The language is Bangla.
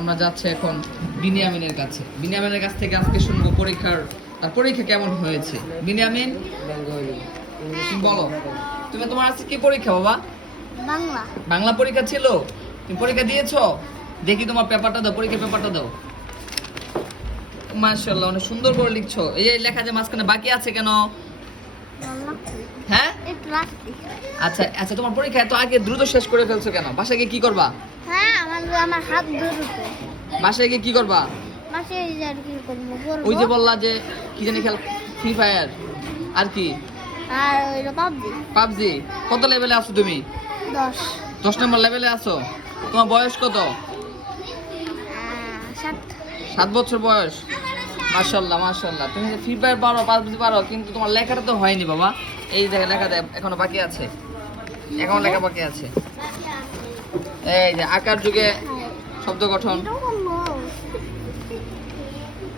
আমরা যাচ্ছি এখন বিনিয়ামিনের কাছে। বিনিয়ামিনের কাছ থেকে আজকে শুনবো তার পরীক্ষা কেমন হয়েছে। বিনিয়ামিন, তুমি বলো, তোমার আজকে কি পরীক্ষা বাবা? বাংলা। বাংলা পরীক্ষা ছিল? তুমি পরীক্ষা দিয়েছো? দেখি তোমার পেপারটা দাও, পরীক্ষার পেপারটা দাও। মাশাআল্লাহ, অনেক সুন্দর করে লিখছো। এই যে লেখা যে মাঝখানে বাকি আছে কেন? হ্যাঁ, আচ্ছা আচ্ছা, তোমার পরীক্ষা এত আগে দ্রুত শেষ করে ফেলছো কেন? বাসায় গিয়ে কি করবা? হ্যাঁ, আমার হাত ধরেছে। বাসায় গিয়ে কি করবা? বাসায় আর কি করব, বলবো। ওই যে বললা যে কি জানি খেল, ফ্রি ফায়ার আর কি? আর ওইটা পাবজি। পাবজি। কত লেভেলে আছো তুমি? 10। 10 নম্বর লেভেলে আছো। তোমার বয়স কত? 7। 7 বছর বয়স। মাশাআল্লাহ মাশাআল্লাহ, তুমি ফ্রি ফায়ার পারো, পাবজি পারো, কিন্তু তোমার লেখাটা তো হয়নি বাবা। এই দেখে লেখা দেয় এখনো বাকি আছে, এখনো লেখা বাকি আছে। এই যে আকার যুগে শব্দ গঠন।